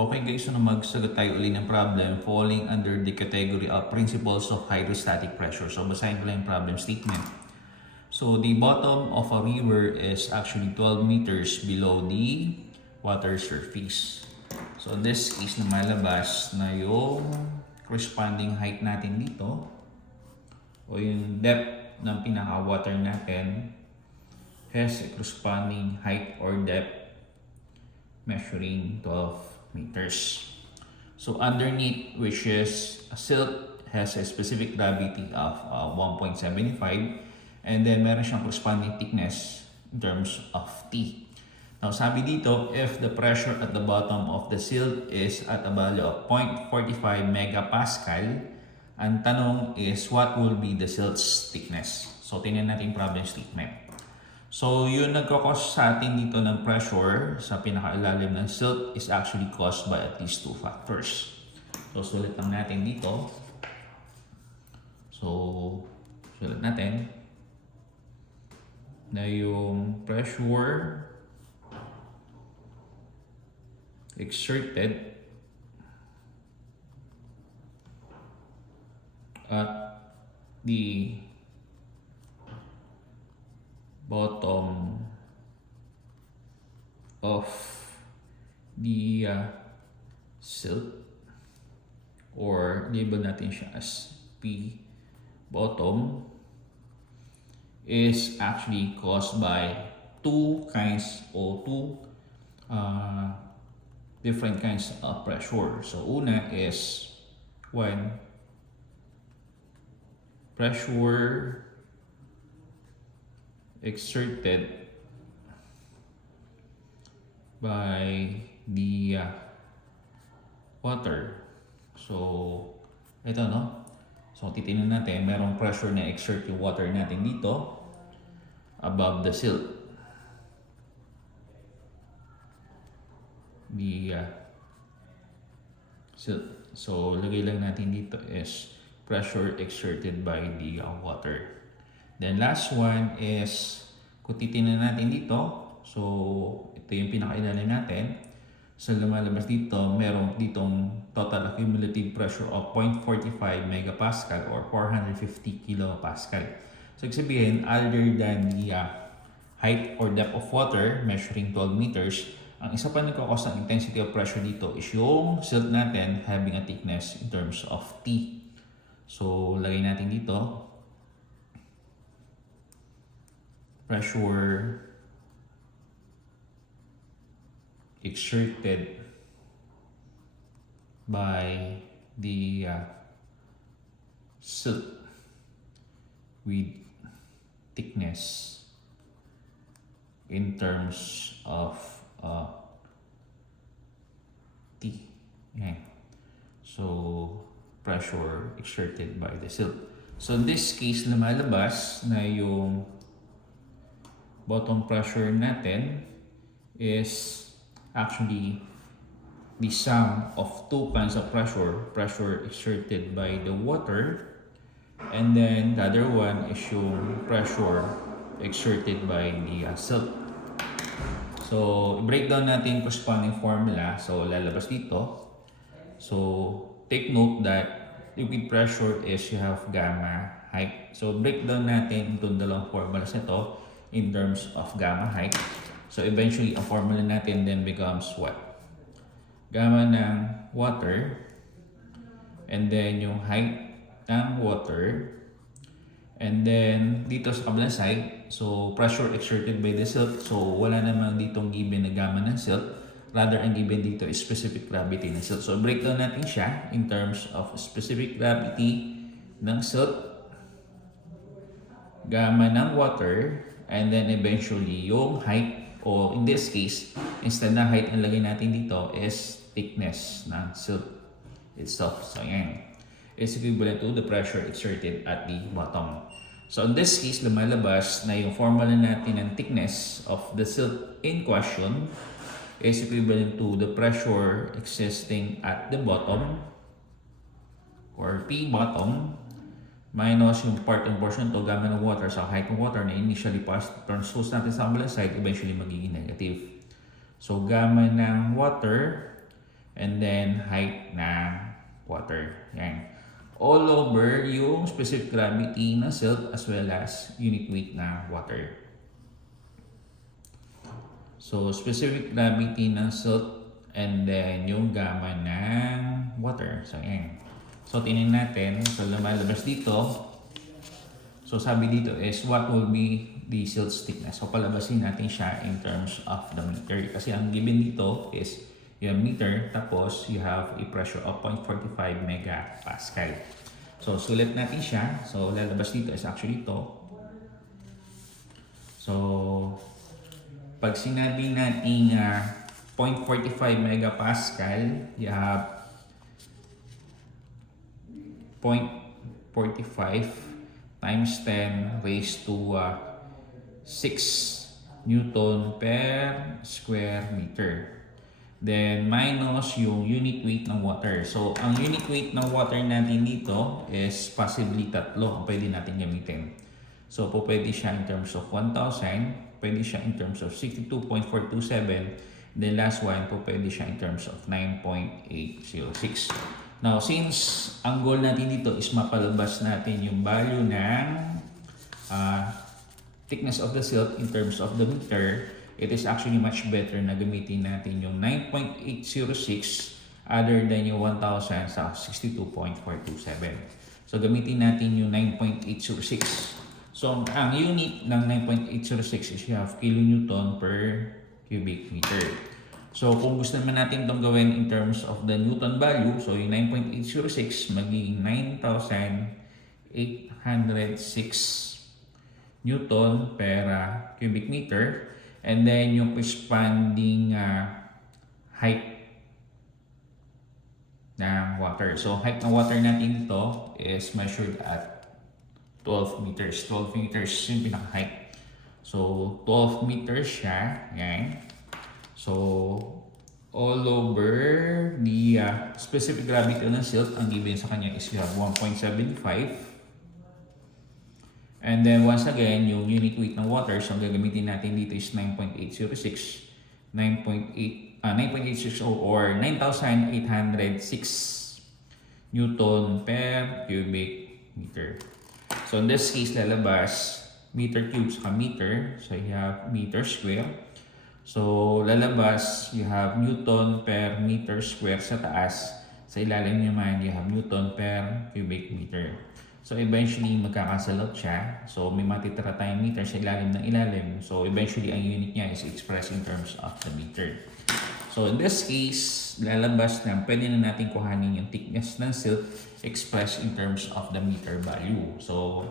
okay guys, so magsagot tayo uli ng problem falling under the category of principles of hydrostatic pressure. So basahin ko lang yung problem statement. So the bottom of a river is actually 12 meters below the water surface. So in this case, lumalabas na yung corresponding height natin dito o yung depth ng pinaka-water natin has a corresponding height or depth measuring 12 meters. So underneath, which is a silt, has a specific gravity of 1.75, and then meron siyang corresponding thickness in terms of T. Now sabi dito, if the pressure at the bottom of the silt is at a value of 0.45 megapascal, ang tanong is what will be the silt's thickness? So tingnan natin yung problem statement. So, yung nagkakos sa atin dito ng pressure sa pinakailalim ng silt is actually caused by at least two factors. So, sulit lang natin dito. So, sulit natin na yung pressure exerted at the bottom of the silt, or label natin siya as P bottom, is actually caused by two kinds or two different kinds of pressure. So una is when pressure exerted by the water. So, ito no. So, titingnan natin, merong pressure na exert yung water natin dito above the silt. The silt. So, lagay lang natin dito is pressure exerted by the water. Then last one is, kung titingnan natin dito, so ito yung pinakailalim natin. So lumalabas dito, meron ditong total accumulative pressure of 0.45 megapascal or 450 kilopascal. So ibig sabihin, other than the height or depth of water measuring 12 meters, ang isa pa nagkakos ng intensity of pressure dito is yung silt natin having a thickness in terms of T. So lagay natin dito, pressure exerted by the silt with thickness in terms of T. Yeah. So, pressure exerted by the silt. So, in this case, lumalabas na yung bottom pressure natin is actually the sum of two kinds of pressure exerted by the water, and then the other one is yung pressure exerted by the silt. So, break down natin corresponding formula. So, lalabas dito. So, take note that liquid pressure is you have gamma height. So, break down natin itong dalawang formulas nito in terms of gamma height. So eventually, ang formula natin then becomes what? Gamma ng water, and then yung height ng water, and then dito sa kabilang side, so pressure exerted by the silt. So wala namang ditong given na gamma ng silt, rather ang given dito is specific gravity ng silt. So breakdown natin siya in terms of specific gravity ng silt, gamma ng water, and then eventually yung height, o in this case, instead na height ang lagay natin dito is thickness ng silt itself. So yan, is equivalent to the pressure exerted at the bottom. So in this case, lumalabas na yung formula natin ng thickness of the silt in question is equivalent to the pressure existing at the bottom, or P bottom, minus yung part and portion to gamma ng water sa height ng water na initially transpose natin sa kabilang side, eventually magiging negative. So gamma ng water, and then height ng water. Yan. All over yung specific gravity ng silt as well as unit weight ng water. So, specific gravity ng silt and then yung gamma ng water. So, yan. So, tingnan natin. So, lumalabas dito. So, sabi dito is what will be the silt thickness. So, palabasin natin siya in terms of the meter. Kasi ang given dito is yung meter, tapos you have a pressure of 0.45 megapascal. So, sulit natin siya. So, lalabas dito is actually ito. So, pag sinabi natin 0.45 megapascal, you have 0.45 times 10 raised to 6 Newton per square meter. Then minus yung unit weight ng water. So, ang unit weight ng water natin dito is possibly tatlo ang pwede natin gamitin. So, po pwede siya in terms of 1,000, pwede siya in terms of 62.427, then last one po pwede siya in terms of 9.806. Now, since ang goal natin dito is mapalabas natin yung value ng thickness of the silt in terms of the meter, it is actually much better na gamitin natin yung 9.806 other than yung 1,000 sa 62.427. So, gamitin natin yung 9.806. So, ang unit ng 9.806 is you have kilonewton per cubic meter. So, kung gusto naman natin itong gawin in terms of the Newton value, so yung 9.806 magiging 9,806 Newton per cubic meter. And then, yung corresponding height ng water. So, height ng water natin dito is measured at 12 meters. 12 meters yung pinaka-height. So, 12 meters siya. Yan. So, all over the specific gravity ng silt, ang given sa kanya is you have 1.75. And then, once again, yung unit weight ng water, so ang gagamitin natin dito is 9.806. 9.860 or 9,806 Newton per cubic meter. So, in this case, lalabas meter cube sa meter. So, you have meter square. So, lalabas, you have Newton per meter square sa taas. Sa ilalim naman, you have Newton per cubic meter. So, eventually, magkakasalot siya. So, may matitira tayong meter sa ilalim ng ilalim. So, eventually, ang unit niya is expressed in terms of the meter. So, in this case, lalabas na pwede na natin kuhanin yung thickness ng silt expressed in terms of the meter value. So,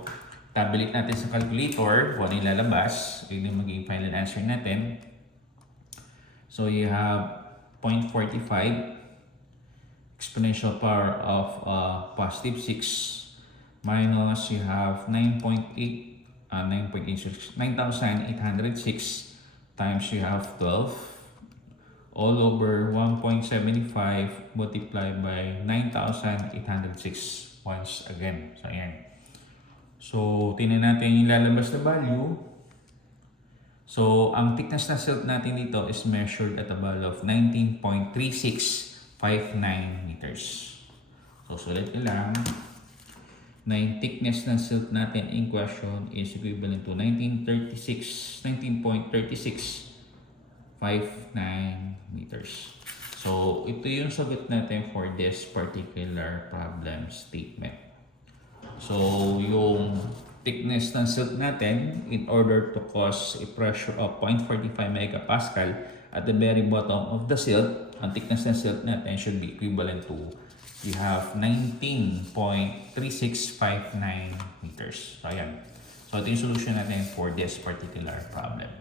tabulate natin sa calculator kung ano yung lalabas. Yun yung magiging final answer natin. So, you have 0.45 exponential power of positive 6 minus you have 9,806 times you have 12 all over 1.75 multiplied by 9,806 once again. So, ayan. So, tingnan natin yung lalabas na value. So, ang thickness na silt natin dito is measured at a value of 19.3659 meters. So, sulit nyo lang na yung thickness ng silt natin in question is equivalent to 19.3659 meters. So, ito yung sagot natin for this particular problem statement. So, yung thickness ng silt natin in order to cause a pressure of 0.45 megapascal at the very bottom of the silt, ang thickness ng silt natin should be equivalent to, we have 19.3659 meters. So, ayan. So, ito yung solution natin for this particular problem.